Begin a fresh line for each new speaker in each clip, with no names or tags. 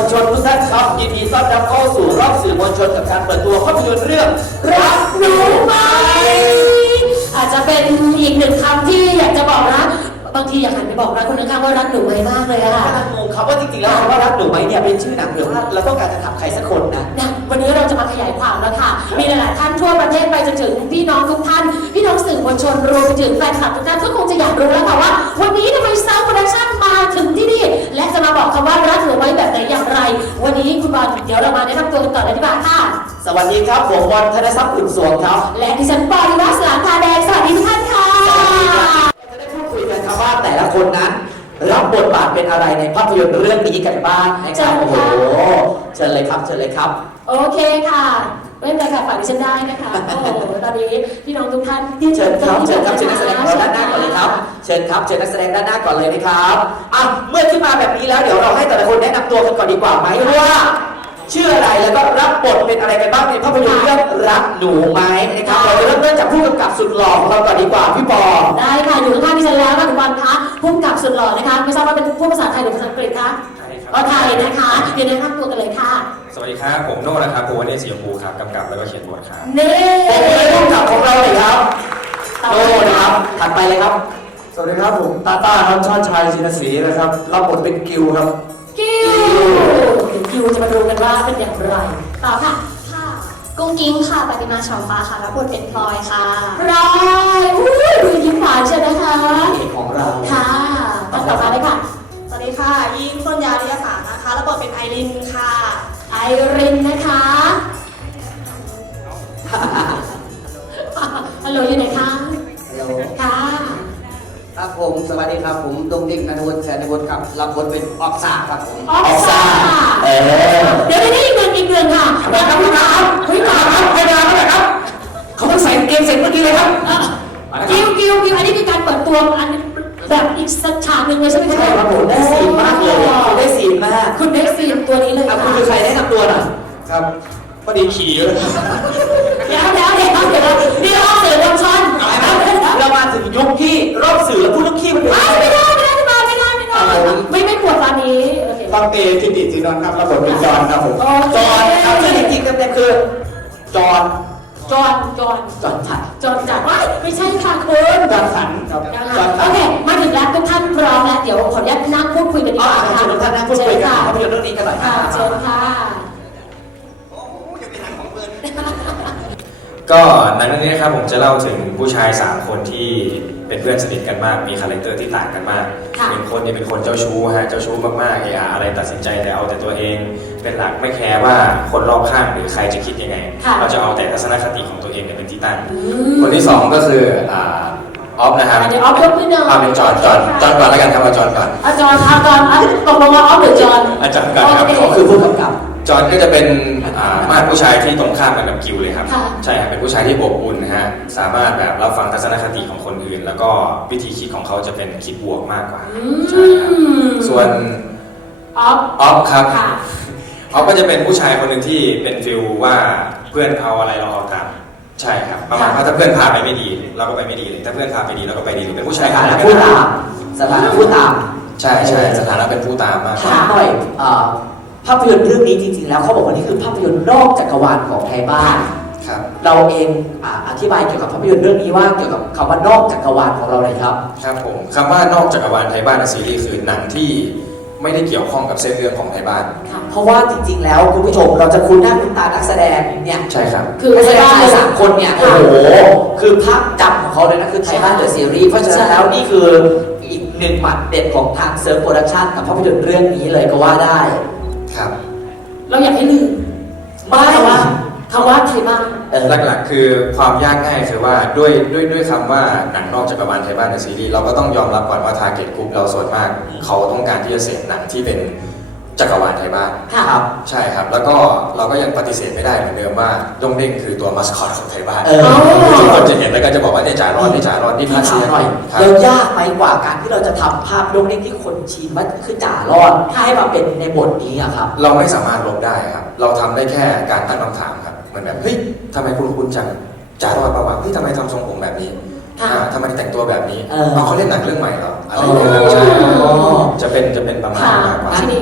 ชนทุกท่านครับยินดีต้อนรับเข้าสู่รอบสื่อมวลชนกับการเปิดตัวภาพยนตร์เรื่องรักหนูไหม
อาจจะเป็นอีกหนึ่งคำที่อยากจะบอกรักบางทีอยากหันไปบอกรักคนข้างๆว่ารักหนูไหมมากเลยอะค่ะ
กำลังงงครับว่าจริงๆแล้วคำว่ารักหนูไหมเนี่ยเป็นชื่อหนังหรือว่าเราต้องการจะถามใครสักคนนะ
วันนี้เราจะมาขยายความแล้วค่ะมีหลายๆท่านทั่วประเทศไปจนถึงพี่น้องทุกท่านพี่น้องสื่อมวลชนรวมไปถึงแฟนคลับทุกท่านก็คงจะอยากรู้แล้วค่ะว่าวันนี้ทำไมซาวด์โปรดักชั่นมาถึงที่นี่และจะมาบอกคำว่ารักหนูไหมแบบไหนอย่างไรวันนี้คุณบอลเดี๋ยวเรามาแนะนำตัวกันต่อเลยดีกว่าค่ะ
สวัสดีครับผมบอลธนทรัพย์อุ่นสวงครับ
และดิฉันปอนิวัฒน์หลานตาแดงสวัสดีทุกท่านค่ะ
จะได้พูดคุยกันครับว่าแต่ละคนนั้นรับบทบาทเป็นอะไรในภาพยนตร์เรื่องนี้กันบ้างนะครับโอ้โหเชิญเลยครับเชิญเลยครับ
โอเคค่ะเริ่มเลยค่ะฝากดิฉันได้นะคะโอ้โหตอนนี้พี่น้องทุกท่านที่
เชิญครับเชิญครับเชิญนักแสดงด้านหน้าก่อนเลยครับเชิญครับเชิญนักแสดงด้านหน้าก่อนเลยนะครับอ่ะเมื่อขึ้นมาแบบนี้แล้วเดี๋ยวเราให้แต่ละคนแนะนำตัวกันก่อนดีกว่าไหมว่าชื่ออะไรแล้วก็รับบทเป็นอะไรกันบ้างในภาพยนตร์เรื่องรักหนูไหมนะครับเราจะเริ่มต้นจากผู้กำกับสุดหล่อของเราก่อนดีกว่าพี่ปอ
ได้ค่ะอยู่ข้างๆดิฉันแล้วค่ะคุณบอลคะผู้กำกับสุดหล่อนะคะไม่ทราบว่าเป็นผู้ภาษาไทยหรือภาษาอังกฤษคะก็ไทยนะคะเดี๋ยวแนะนำตัวกันเลยค่ะ
สวัสดีครับผมโน่นะครับภูวเนศสีชมพูครับกำกับแล้วก็เขียนบทครับ
นี่
เป็นผู้กำกับของเราเลยครับโน่นะครับถัดไปเลยครับ
สวัสดีครับผมตาต้าครับชาติชายชินศรีนะครับรับบทเป็นกิวครับ
กิวจะมาดูกันว่าเป็นอย่างไรต่อค่ะ
กุ้งกิ้งค่ะปฏิมาชาวฟ้าค่ะรับบทเป็นพลอยค่ะ
พลอยอุ้ยดูยิ้มหวานเชียวนะคะ
เอกของเรา
ค่ะต่อมาเลยค่ะ
สวัสดีค่ะยิงต้นยาวิทยาศาสตร์นะคะรับบทเป็นไอรินค่ะ
ไอรินนะคะฮัลโหลอยู่ไหนคะ
ฮัลโหล
ค่ะ
ครับผมสวัสดีครับผมดงดิ่งนันทวุฒิแสนนิวุฒิครับรับบทเป็นออกซ่าครับผม
ออกซ่าเดี๋ยวได้อีกเดือนค่ะมาครับพี่ครับพี่ครับ
ไปมาแล้วครับเขาต้องใส่เกมเสร็จเมื่อกี้เลยครับ
กิวอันนี้มีการเปิดตัวอันแบบอีกสักฉากหนึ่งเลยใช่ไหมคะ
ใช่ครับผมได้ซีนมากเลยได้ซีนมาก
คุณได้ซีนตัวนี้เลยค่ะ
คุณคือใครได้นำตัวหน่อย
ครับพอดีขี่เลย
เดี๋ยวนี่รอบสื่อมวลชน
เรามาถึงยุคที่รอบสื่อแล้วพูดเรื่องขี้มันเป็น
ไม่ได้ไม่ปวดตอนนี้
ฟังเอทิติจีนนท์ครับรับบทเป็นจอนครับผม
จอนครับชื่อจริงๆเต็มๆคือจอน
จัดว่าไม่ใช่ค่ะคุณ
จอนสันครับ
โอเคมาถึงแล้วทุกท่านพร้อมแล้วเดี๋ยวขออนุญาตนั่งพูดคุยกันดีกว่าค่ะ
ทุกท่านนั่งพูดคุยกันภาพยนตร์เรื่องนี้กันหน่อย
ค่ะเชิญค่ะ
ก็หนังเรื่องนี้ครับผมจะเล่าถึงผู้ชาย3คนที่เป็นเพื่อนสนิทกันมากมีคาแรคเตอร์ที่ต่างกันมากเป็นคนที่เป็นคนเจ้าชู้เจ้าชู้มากๆอะไรตัดสินใจแต่เอาแต่ตัวเองเป็นหลักไม่แคร์ว่าคนรอบข้างหรือใครจะคิดยังไงเราจะเอาแต่ทัศนคติของตัวเองเป็นที่ตั้งคนที่2ก็คือออฟนะครับ
ออฟยกมือหนึ่ง
เป็นจอนก่อนแล้วกันครับเอาจอนก่อน
จอนตกลงมาออฟหรือจอน
จอนก่อนครับ
เขาคือผู้กำกับ
จอนก็จะเป็นมาดผู้ชายที่ตรงข้ามกันกับกิวเลยครับใช่ครับเป็นผู้ชายที่อบอุ่นนะฮะสามารถแบบรับฟังทัศนคติของคนอื่นแล้วก็วิธีคิดของเขาจะเป็นคิดบวกมากกว่าใช่ครับส่วน
ออฟ
ครับออฟก็จะเป็นผู้ชายคนหนึ่งที่เป็นฟิลว่าเพื่อนเอาอะไรเราเอาตามใช่ครับประมาณว่าถ้าเพื่อนพาไปไม่ดีเราก็ไปไม่ดีเลยถ้าเพื่อนพาไปดีเราก็ไปดีหรือเป็นผู้ชาย
สถานะผู้ตาม
ใช่สถานะเป็นผู้ตามมาก
ถามหน่อยภาพยนตร์เรื่องนี้จริงๆแล้วเขาบอกว่านี่คือภาพยนตร์นอกจักรวาลของไทยบ้านเราเองอธิบายเกี่ยวกับภาพยนตร์เรื่องนี้ว่าเกี่ยวกับคำว่านอกจักรวาลของเราเลยครับ
ครับผมคำว่านอกจักรวาลไทยบ้านในซีรีส์คือหนังที่ไม่ได้เกี่ยวข้องกับเส้นเรื่องของไทยบ้าน
เพราะว่าจริงๆแล้วคุณผู้ชมเราจะคุ้นหน้าคุ้นตานักแสดงเนี่ย
ใช่ครับ
คือนักแสดงชาย3 คนเนี่ยโอ้โหคือภาพจำของเขาเลยนะคือไทยบ้านเดอะซีรีส์เพราะฉะนั้นแล้วนี่คืออีก1 หมัดเด็ดของทางเซิร์ฟโปรดักชั่นกับภาพยนตร์เรื่องนี้เลยก็ว่าได้
ครับ
เราอยากให้ลืมบ้าว่าคำว่าไทยบ้าน
หลักๆคือความยากง่ายคือว่าด้วยคำว่าหนังนอกจักรวาลไทยบ้านในซีรีส์เราก็ต้องยอมรับก่อนว่าทาร์เก็ตกลุ่มเราส่วนมากเขาต้องการที่จะเสพหนังที่เป็นจักรวาลไทยบ้าน
ครับ
ใช่ครับแล้วก็เราก็ยังปฏิเสธไม่ได้เหมือนเดิมว่าดงเด้งคือตัวมัสคอตของไทยบ้านทุกคนจะเห็นแล้วก็จะบอกว่าเนี่ยจ่ารอดนี่
พัชหน่อยเรายากไหมกว่าการที่เราจะทำภาพดงเด้งที่คนชินว่าคือจ่ารอดให้มาเป็นในบทนี้ครับ
เราไม่สามารถลบได้ครับเราทำได้แค่การตั้งคำถามครับมันแบบเฮ้ยทำไมคุณจังจ่ารอดประวัติทำไมทำทรงผมแบบนี้ทำไมแต่งตัวแบบนี้เขาเล่นหนังเรื่องใหม่เหรออะไรอย่างเงี้ยจะเป็นประมาณมากกว่า
นั่น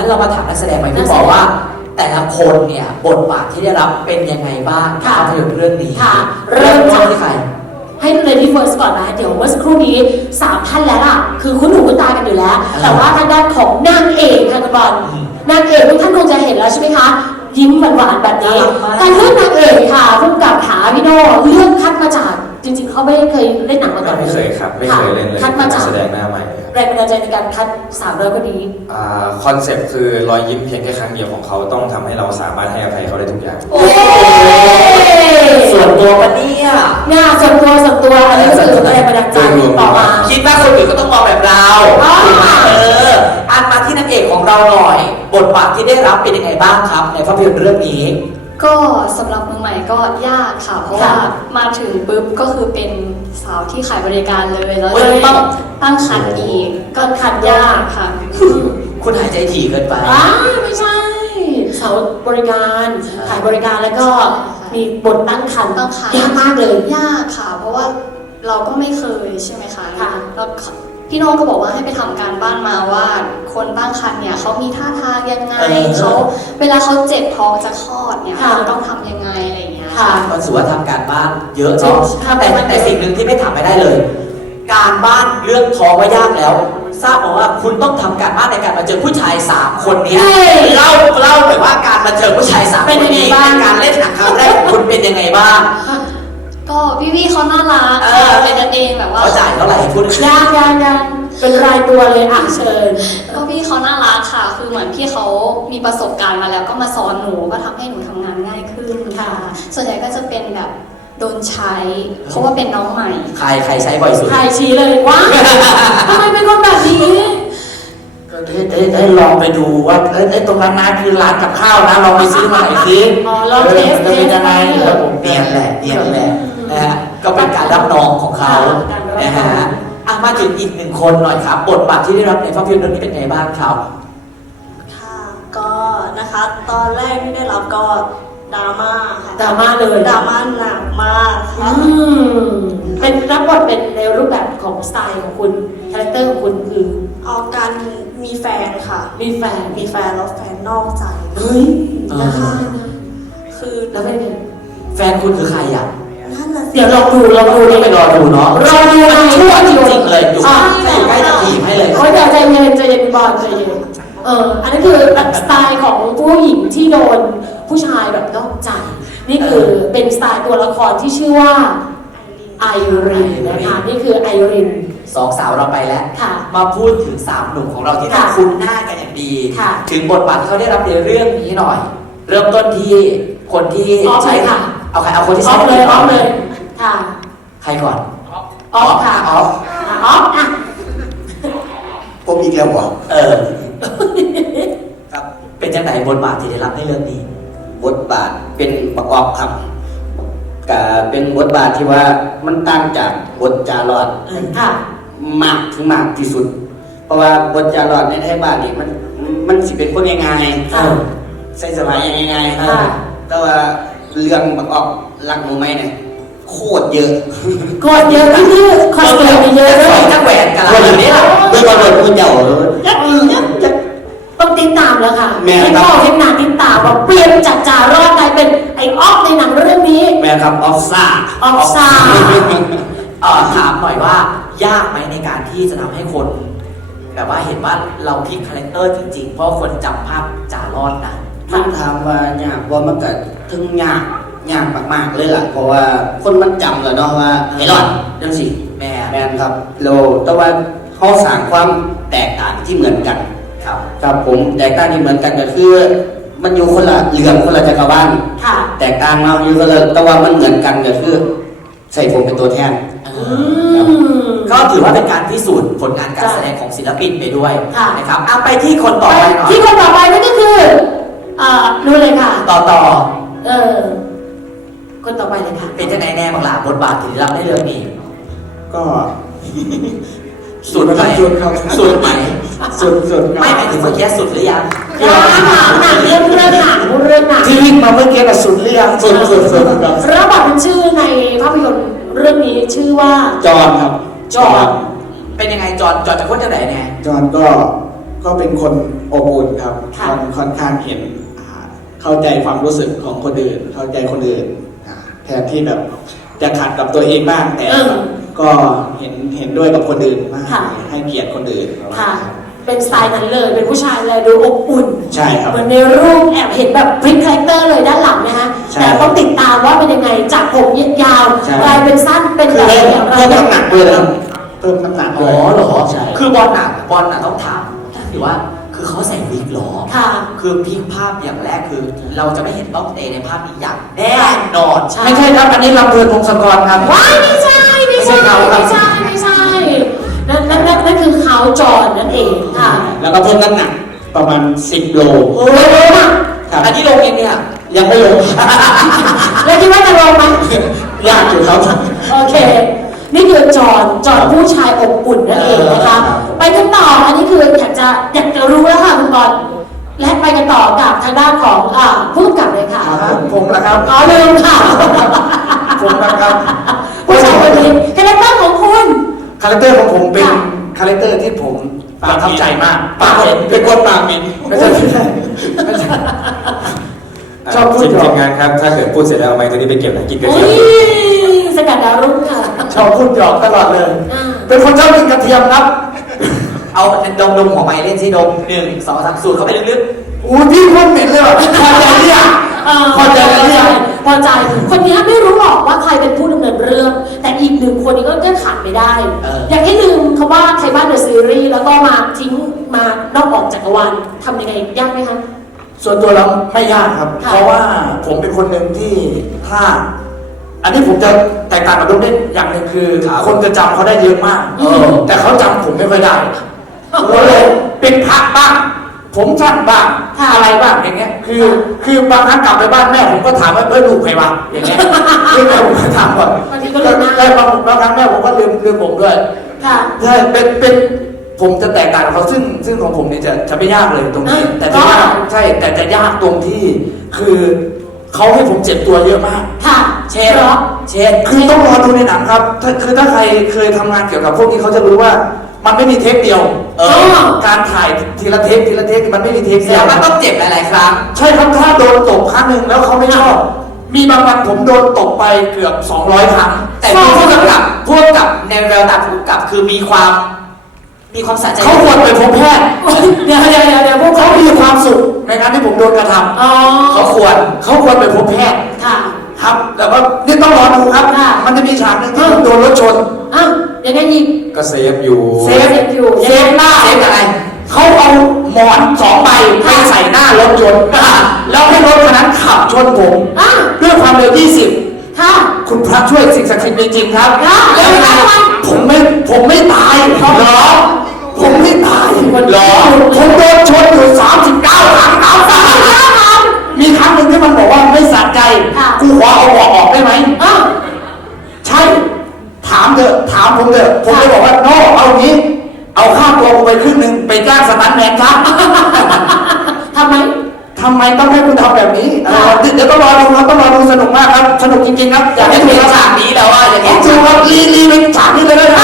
เรามาถามนักแสดงไปพี่บอกว่า แต่ละคนเนี่ยบทบาทที่ได้รับเป็นยังไงบ้างกับภาพยนตร์เรื่องนี้
ค่ะ
เริ่มจากที่ใคร
ให้เลดี้เฟิร์สก่อนนะ เดี๋ยวเมื่อสักครู่นี้3ท่านแล้วล่ะ คือคุ้นหูคุ้นตากันอยู่แล้ว แต่ว่าทางด้านของนางเอกค่ะคุณบอลนางเอกทุกท่านคงจะเห็นแล้วใช่ไหมคะ ยิ้มหวานๆแบบนี้การเลือกนางเอกค่ะพุ่มกับหาพี่โน่เลือกคัดมาจากจริงๆเขาไม่เคยเล่นหนังมาก่อน
ไม่เคยครับไม่เคยเล่นเลย
คัดมาจาก
แสดงหน้าใหม่ครับ
แรงบันดาลใจในการคัด300คนนี้
คอนเซ็ปต์คือรอยยิ้มเพียงแค่ครั้งเดียวของเขาต้องทำให้เราสามารถให้อภัยเขาได้ทุกอย่าง
โอ้ย
ส่วนตัวปะเนี่ย
งานส่วนตัวอันนี้ก็คือแรงบันดาลใจต่อมา
คิดว่าคนอื่นก็ต้องมองแบบเรา
อ๋อ
อันมาที่นางเอกของเราหน่อย บทบาทที่ได้รับเป็นยังไงบ้างครับ ในภาพยนตร์เรื่องนี้
ก็สำหรับมือใหม่ก็ยากค่ะ เพราะว่ามาถึงปุ๊บก็คือเป็นสาวที่ขายบริการเลยแล้ว
เว้ย
ต้องตั้งครรภ์อีกก็คันยากค่ะ
คุณหายใจถี่เกินไป
ไม่ใช่เสาบริการขายบริการแล้วก็มีบทตั้งคัน
ตั้งครรภ์
ยากมากเลย
ยากค่ะ เพราะว่าเราก็ไม่เคยใช่ไหมคะ
ค่ะ
แล้วพี่โน้ก็บอกว่าให้ไปทำการบ้านมาว่าคนตั้งครรภ์เนี่ยเขามีท่าทางยังไงเขาเวลาเขาเจ็บท้องจะคลอดเนี่ยเขาต้องทำยังไงอะไรอย่างเงี้ย
ค่ะ
ก็ถือว่าทำการบ้านเยอะ
จริ
เนาะ
งค่ะ
แต่สิ่งหนึ่งที่ไม่ถามไม่ได้เลย การบ้านเรื่องท้องว่ายากแล้ว ทราบมาว่าคุณต้องทำการบ้านในการมาเจอผู้ชาย3คนเนี้ยเล่าหน่อยว่าการมาเจอผู้ชาย3คนนี้ในการเล่นหนังครั้งแรกของคุณเป็นยังไงบ้าง
ก็พี่ๆเขาน่ารัก
เอ
ค่ะ
อ
เป็นกันเองแบบว่า
เขาจ่ายเท่าไหร่ให้พูด
ยังเป็นรายตัวเลยอ่ะเชิญ
ก็พี่เขาน่ารักค่ะ คือเหมือนพี่เขามีประสบการณ์มาแล้วก็มาสอนหนูก็ทำให้หนูทำงานง่ายขึ้นค่ะ ส่วนใหญ่ก็จะเป็นแบบโดนใช้ เพราะว่าเป็นน้องใหม่
ใครใช้บ่อยสุด
ใครชี้เลยว่าทำไมเป็นคนแบบนี้
ก็ได้ลองไปดูว่าตรงนั้นนะคือร้านกับข้าวนะลองไปซื้อมาหน่อยสิ
อ๋อลองเทส
จะเป็นยังไงครับผม
เนียนแหละนะฮะก็เป็นการรับน้องของเขานะฮะอ่ะมาถึงอีกหนึ่งคนหน่อยครับ บทบาทที่ได้รับในภาพยนตร์เรื่องนี้เป็นไงบ้างครับ
ค่ะ ก็นะคะ ตอนแรกที่ได้รับก็ดราม่าค่ะ
ดราม่าเลย
ดราม่าหนักมากค่ะ
เป็นรับบทเป็นในรูปแบบของสไตล์ของคุณคาแรคเตอร์ของคุณคือ
เอาการมีแฟนค่ะ
มีแฟน
มีแฟนแล้วแฟนนอกใจ
เฮ้ย
นะคะ คือ
แล้วเป็นไง
แฟนคุณคือใครอ่ะ
นั่นน่ะสิ
เดี๋ยวลองดู
ไปรอดูเนาะ
รอดูใน
ชั่วจริงๆเลยอยู่
ใช่
ใกล้จะทีมให้เลย
โอ้ยใจเย็นบอลใจเย็นอันนั้นคือสไตล์ของผู้หญิงที่โดนผู้ชายแบบนอกใจนี่คือเป็นสไตล์ตัวละครที่ชื่อว่าไอรินนะคะนี่คือไอริน
สองสาวเราไปแล้ว
ค่ะ
มาพูดถึง3หนุ่มของเราที่
ค่ะ
คุ้นหน้ากันอย่างดี
ค่ะ
ถึงบทบาทที่เขาได้รับในเรื่องนี้หน่อย เริ่มต้นที่คนที่
ออฟ
ใช้
เลยค่ะ
เอาใครเอาคนที่
อ
ใช้
อฟเลยออฟเลยค่ะ
ใครก่อน
ออฟค่ะ
ออฟ
ออฟอ่ะ
ผมอีกแล้วเหรอ
ครับเป็นจังไหนบทบาทที่ได้รับในเรื่องนี้
บทบาทเป็นประกอบครับก็เป็นบทบาทที่ว่ามันต่างจากบทจารอด
ค่ะ
มากถึงมากที่สุด เพราะว่าบทจารอดในไทยบ้านนี่มันสิเป็นคนง่ายๆ
ค่ะ
ใส่สบายง่าย
ค่ะ
ๆแต่ว่าเรื่องประกอบรักหนูไหมเนี่ยโคตรเยอะ
กดเยอะที่คอนเสิร์ตมีเยอะด้วย
นักแหวนกัน
คน
ละ
นี้ล่ะคือตำรวจผู้เจ้า
ต้องติดตามแล้วค่ะ
แม่
ให้
ครับ
พ่อให้นางติดตามว่าเปลี่ยนจากจารอดกลายเป็นไอ้ออฟในหนังเรื่องนี้
แม่ครับออฟซ่า
ออฟซ่า
ถามหน่อยว่ายากไหมในการที่จะทำให้คน แบบว่าเห็นว่าเราพลิกคาแรคเตอร์จริงๆ เพราะคนจำภาพจ่ารอดนะ
มันถามว่ายากว่ามันก็ถึงยากมากๆเลยล่ะ เพราะว่าคนมันจำแล้วเนาะว่าไอ้รอดจังสิ
แม่
แมนครับโลแต่ว่าเขาสร้างความแตกต่างที่เหมือนกัน
ครับ
ครับผมแตกต่างที่เหมือนกันก็คือ มันอยู่คนละเรื่องคนละจักรวาล
ค่ะ
แตกต่างเนาะอยู่คนละแต่ว่ามันเหมือนกันก็คือใส่ผมเป็นตัวแทน
ก็ถือว่าเป็นการพิสูจน์ผลงานการแสดงของศิลปินไปด้วย
ค่ะ
นะครับเอาไปที่คนต่อไปหน่อย
ที่คนต่อไปนั่นก็คือรู้เลยค่ะ
ต่อ
คนต่อไปเลยค่ะ
เป็นจังไหนแน่บางหลาบทบาทที่ได้รับในเรื่องนี้
ก็
สุดไหม
สุดครับ
สุดไหม
สุดครับ
ไม่หมายถึงเมื่อกี้สุดหรือยัง
หนังเรื่องหนัง
ที่วิ่งมาเมื่อกี้น่ะสุดหรือยังสุดครับ
ระบบเป็นชื่อในภาพยนตร์เรื่องนี้ชื่อว่า
จอห์นครับ
จอห์น
เป็นยังไงจอนจะพ้นจังไหนเนี่ย
จอห์นก็
ก็เป็นคนอบอุ่นครับ
ค่ะ
ค่อนข้างเห็นเข้าใจความรู้สึกของคนอื่น เข้าใจคนอื่นแทนที่แบบจะขัดกับตัวเองบ้างแต่ก็เห็นด้วยกับคนอื่นมาก
ค่ะ
ให้เกียรติคนอื่น
ค่ะ เป็นสไตล์นั้นเลย เป็นผู้ชายเลยดูอบอุ่น
ใช่ครับ
เหมือนในรูปแอบเห็นแบบพลิกคาแรคเตอร์เลยด้านหลังนะฮะ
ใช่
แต่ต้องติดตามว่าเป็นยังไงจากผมยาว
ใช่
กลายเป็นสั้นเป็น
คือ
แบบ
เพิ่ม
อย่างไร
น้ำหนักด้วยนะครับเพิ่มน้ำหนัก
อ๋
ด้
อ
วย
เหรอ
ใช่
คือบอลน่ะต้องถามหรือว่าคือเขาใส่วิกเหรอ
ค่ะ
คือพลิกภาพอย่างแรกคือ เราจะไม่เห็นต้องเตในภาพนี้อย่างแน่นอน
ใช่
ไม่ใช่ครับอันนี้ลำเพลินพงศกรครับ
ว้ายไม่ใช่ไม่ใช่ไม่ใช่ไม่ใช่นั่นคือเขาจอนนั่นเองค่ะ
แล้วก็เพิ่มน้ำหนักประมาณ 10 โล
โอ้ยมาก
ครับ
อันนี้ลงเองเนี่ย
ยังไม่ลง
แล้วคิดว่าจะลงไหม
ยากอยู่ครับ
โอเค นี่คือจอนผู้ชายอบอุ่นนั่นเองนะคะ ไปกันต่อ อันนี้คืออยากจะรู้แล้วค่ะคุณบอลและไปกันต่อกับทางด้านของผู้กำกับเลยค่ะ
ผมนะครับ
อ๋อลืมค่ะ
ผมนะครับ
ผู้ชายคนนี้คาแรคเตอร์ของคุณ
คาแรคเตอร์ของผมเป็น
ค่ะ
คาแรคเตอร์ที่ผมประทับใจมาก
ปากเหม็นเป็นคนปากเหม็น
ไม่ใช่ไม่ใช่ ชอบพูด
ทีม
หยอก
งานครับ ถ้าเกิดพูดเสร็จแล้วเอาไม้ตัวนี้ไปเก็บนะกินกระ
อุ้
เทียม
ยสกัดดาวรุ่งค่ะ
ชอบพูดหยอกตลอดเลย
อ่า
เป็นคนชอบกินกระเทียมครับ
เอาดมหัวไม้เล่นสิดม1 2 3สูดเข้าไปลึก
อู้พี่โคตรเหม็นเลยว่ะพอใจเนี่ย พอใจแล้วเนี่ย
พอใจ คนนี้ไม่รู้หรอกว่าใครเป็นผู้ดำเนินเรื่อง แต่อีกหนึ่งคนนี้ก็ขาดไม่ได้ อยากให้ลืมคำว่าไทยบ้านเดอะซีรีส์แล้วก็มาทิ้งมานอกออกจักรวาลทำยังไงยากไหมคะ
ส่วนตัวแล้วไม่ยากครับ
ค่ะ
เพราะว่าผมเป็นคนหนึ่งที่ถ้า อันนี้ผมจะแตกต่างกับลูกเล่นอย่างหนึ่งคือ คนจะจำเขาได้เยอะมาก แต่เขาจำผมไม่ค่อยได้ผมเลยเป็นพักบ้าง ผมสั้นบ้าง
ค่ะ
อะไรบ้างอย่างเงี้ย คือบางครั้งกลับไปบ้านแม่ผมก็ถามว่าลูกใครวะอย่างเงี้ยคือแม่ผมก็ถามก่อน
บางทีก็ลืมหน้า
แล้วบางครั้งแม่ผมก็ลืมผมด้วย
ค่ะ
ใช่เป็นผมจะแตกต่างกับเขาซึ่งของผมเนี่ยจะไม่ยากเลยตรงนี้ แต่จะยากใช่แต่จะยากตรงที่คือเขาให้ผมเจ็บตัวเยอะมาก
ค่ะ
ๆ เช่น
หรอ
เช่น
คือต้องรอดูในหนังครับถ้าใครเคยทำงานเกี่ยวกับพวกนี้เขาจะรู้ว่ามันไม่มีเทคเดียว การถ่ายทีละเทคมันไม่มีเทคเดี
แล้
ยว ว
มันต้องเจ็บหลายๆครั้ง
ใช่ครับถ้าโดนตบครั้งหนึ่งแล้วเขาไม่ชอบ มีบางวันผมโดนตบไปเกือบ200 ครั้ง
แต่ผู้กำกับในแววตาผู้กำกับคือมีความสะใจ
เขาควรไปพบแพทย์
เดี๋ยวพวก
เขา
เขา
มีความสุขในการที่ผมโดนกระทำ
อ๋อ
เขาควรไปพบแพทย์
ค่ะ
ครับ แต่ว่านี่ต้องรอดูครับ
ค่ะ
มันจะมีฉากหนึ่งที่ผมโดนรถชน
อ้าวยังไงอีก
ก็เซฟอยู่
เซฟอยู่
เซฟหน้า
เซฟอะไร
เขาเอาหมอน2 ใบไปใส่หน้ารถยนต์แล้วให้รถคันนั้นขับชนผม
อ่ะ
ด้วยความเร็ว20
ค่ะ
คุณพระช่วยสิ่งศักดิ์สิทธิ์มีจริงครับ
ค่ะ
แล้วไง
แล้วไง
ผมไม่ตายเหรอผมไม่ตายเหรอผมโดนชนอยู่39 ครั้งมีครั้งหนึ่งที่มันบอกว่าไม่สะใจ
ค่ะ
กูขอเอาเบาะออกได้ไหม
อ้าว
ใช่ ถามผมเถอะผมเลยบอกว่าโน่เอางี้ เอาค่าตัวกูไปครึ่งหนึ่งไปจ้างสตันท์แมนซะ
ทำไม
ทำไมต้องให้คุณทำแบบนี้
ค่ะ
เดี๋ยวต้องรอดูครับต้องรอดูสนุกมากครับ สนุกจริงๆครับอยากให้
เห็
ดู
น
ครับ
ฉากนี้แล้วว่าอย่าง
ต้
นี้
องดูครับรีเป็นฉากนี้เลยนะ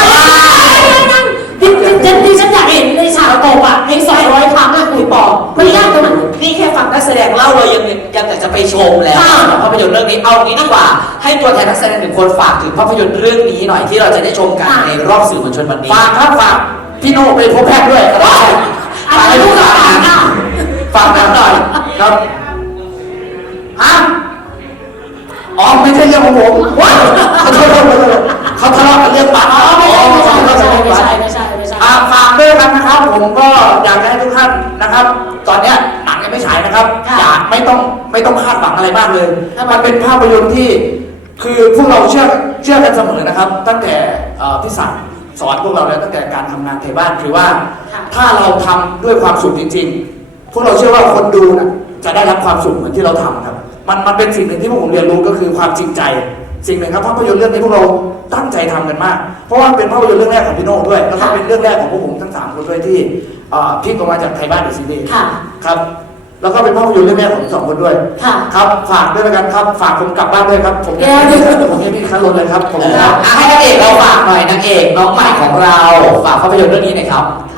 ดิฉันอยากเห็นในฉากตบอ่ะใน200 ครั้งอ่ะคุยปอบไม่ยากตรงไหน
นี่แค่ฟังนักแสดงเล่าเรายังอยากจะไปชมแล้ว
ค่ะ
สำหรับภาพยนตร์เรื่องนี้เอางี้ดีกว่า ให้ตัวแทนนักแสดง1 คนฝากถึงภาพยนตร์เรื่องนี้หน่อยที่เราจะได้ชมกันในรอบสื่อมวลชนวันนี้
ฝากครับฝากพี่โน่ไปพบแพทย์ด้วย
อันนี้ลูกกับฝากอ่ะ
ฝากหน่อยครับฮะอ๋อไม่ใช่เรื่องของผมว้าวเขาทะเลาะกันเรื่องบัตร
อ๋อไม่ใช่
ฝากด้วยกันนะครับ ผมก็อยากจะให้ทุกท่านนะครับ ตอนเนี้ยหนังยังไม่ฉายนะครับ
ค่ะ
อย่าไม่ต้องคาดหวังอะไรมากเลย
ทำไม
มันเป็นภาพยนตร์ที่คือพวกเราเชื่อกันเสมอนะครับ ตั้งแต่พี่ศักดิ์สอนพวกเราแล้วตั้งแต่การทำงานไทยบ้านคือว่า
ค่ะ
ถ้าเราทำด้วยความสุขจริง ๆ พวกเราเชื่อว่าคนดูนะจะได้รับความสุขเหมือนที่เราทำครับมันเป็นสิ่งหนึ่งที่พวกผมเรียนรู้ก็คือความจริงใจ สิ่งหนึ่งครับภาพยนตร์เรื่องนี้พวกเราตั้งใจทำกันมาก เพราะว่าเป็นภาพยนตร์เรื่องแรกของพี่โน่ด้วยแล้วก็เป็นเรื่องแรกของพวกผมทั้ง3 คนด้วยที่พลิกออกมาจากไทยบ้านเดอะซีรีส์
ค่ะ
ครับแล้วก็เป็นภาพยนตร์เรื่องแรกของ2 คนด้วย
ค่ะ
ครับฝากด้วยแล้วกันครับฝากผมกลับบ้านด้วยครับผมยังมีคันรถเลยครับผมครับ
ให้นางเอกเราฝากหน่อยนางเอกน้องใหม่ของเราฝากภาพยนตร์เรื่องนี้หน่อยครับ
ค่ะ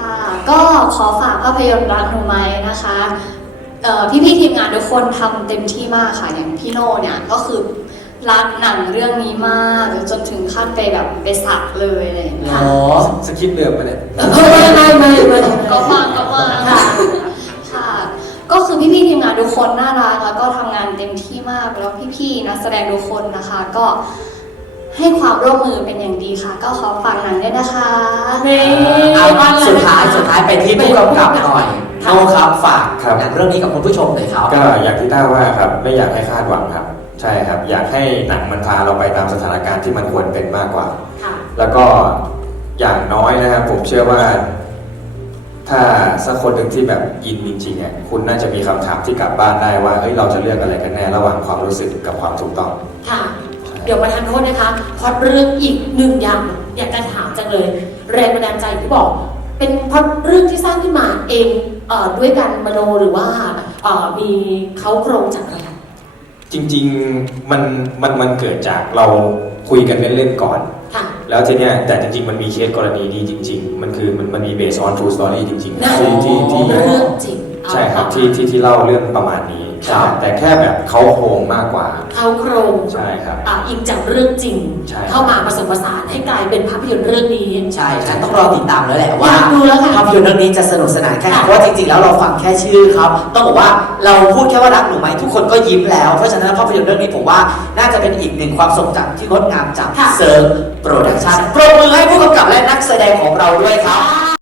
ก็ขอฝากภาพยนตร์รักหนูไหมนะคะพี่ๆทีมงานทุกคนทำเต็มที่มากค่ะอย่างพี่โน่เนี่ยก็คือรักหนังเรื่องนี้มากจนถึงขั้นไปแบบไปสักเลยอะไรอย่างเงี้ย
อ๋อ
สคริปต์เดิมมาเนี่ย
ไม่
ก็ฟังค่ะค่ะ ก็คือพี่ๆทีมงานทุกคนน่ารักแล้วก็ทำงานเต็มที่มากแล้วพี่ๆนักแสดงทุกคนนะคะ ก็ให้ความร่วมมือเป็นอย่างดีค่ะ ก็ขอฝากหนังด้วยนะคะ
เอาสุดท้ายไปที่ผู้กำกับหน่อยโนครับฝาก
ครับ
หนังเรื่องนี้กับคุณผู้ชมเลยครับ
ก็อย่างที่ต้าว่าครับไม่อยากให้คาดหวังครับ ใช่ครับ อยากให้หนังมันพาเราไปตามสถานการณ์ที่มันควรเป็นมากกว่า
ค่ะ
แล้วก็อย่างน้อยนะครับผมเชื่อว่า ถ้าสักคนหนึ่งที่แบบอินจริงๆเนี่ยคุณน่าจะมีคำถามที่กลับบ้านได้ว่าเฮ้ยเราจะเลือกอะไรกันแน่ระหว่างความรู้สึกกับความถูกต้อง
ค่ะ เดี๋ยวประทานโทษนะคะพล็อตเรื่องอีกหนึ่งอย่างอยากจะถามจังเลย แรงบันดาลใจที่บอก เป็นพล็อตเรื่องที่สร้างขึ้นมาเองด้วยการมโนหรือว่ามีเขาโครงจากอะไรคะ
จริงๆมันเกิดจากเราคุยกันเล่นๆก่อน
ค่ะ
แล้วทีเนี้ยแต่จริงๆมันมีเคสกรณีนี้จริง ๆ มันคือมันมี based on true story จริง
นะ
ๆที่
เรื่องจริง
ใช่ครับที่เล่าเรื่องประมาณนี้
ครับ
แต่แค่แบบเขาโครงมากกว่า
เขาโครง
ใช่ครับ
อิงจากเรื่องจริง
ใช่
เข้ามาผสมผสานให้กลายเป็นภาพยนตร์เรื่องนี้
ใช่ฉันต้องรอติดตามแล้วแหละว่า
อยากดูแล้วค่ะ
ภาพยนตร์เรื่องนี้จะสนุกสนานแค่ไหน
ค่ะ
เพราะว่าจริงๆแล้วเราฟังแค่ชื่อครับต้องบอกว่าเราพูดแค่ว่ารักหนูไหมทุกคนก็ยิ้มแล้วเพราะฉะนั้นภาพยนตร์เรื่องนี้ผมว่าน่าจะเป็นอีกหนึ่งความทรงจำที่งดงามจาก
ค่ะ
เซิร์ฟโปรดักชั่นปรบมือให้ผู้กำกับและนักแสดงของเราด้วยครับ
ค่ะ